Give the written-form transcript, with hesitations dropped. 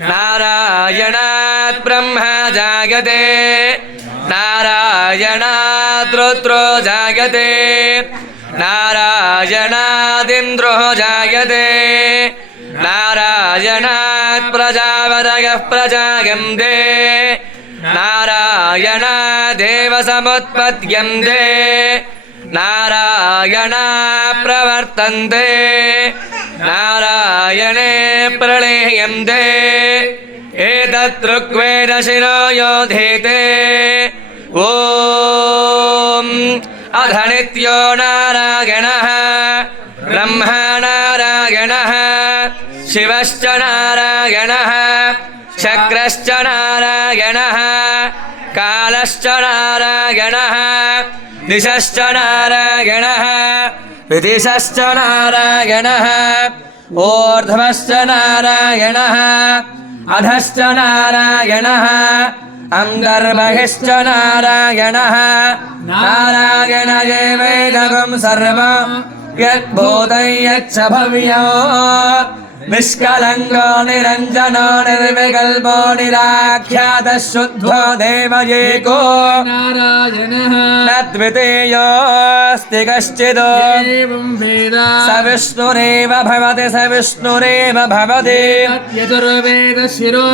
नारायणात् ब्रह्मा जायते नारायणात् रुद्रो जायते नारायणादिन्द्रो जायते नारायणात् प्रजापतयः प्रजायन्ते नारायणादेव समुत्पद्यन्ते नारायणात् प्रवर्तन्ते नारायणे प्रलयन्ते एतत् ऋग्वेदशिरो योधेते ॐ अधनित्यो नारायणः ब्रह्मा नारायणः शिवश्च नारायणः शक्रश्च नारायणः कालश्च नारायणः दिशश्च नारायणः विदिशश्च नारायणः ऊर्ध्वश्च नारायणः अधश्च नारायणः अन्तर्बहिश्च नारायणः नारायण एवेदगं सर्वं यद्भूतं यच्च भव्यो निष्कलङ्को निरञ्जनो निर्विकल्पो निराख्यातः शुद्धो देवयेको नारायणः न द्वितीयोऽस्ति कश्चित् एवं वेद स विष्णुरेव भवति स विष्णुरेव भवति यजुर्वेद शिरो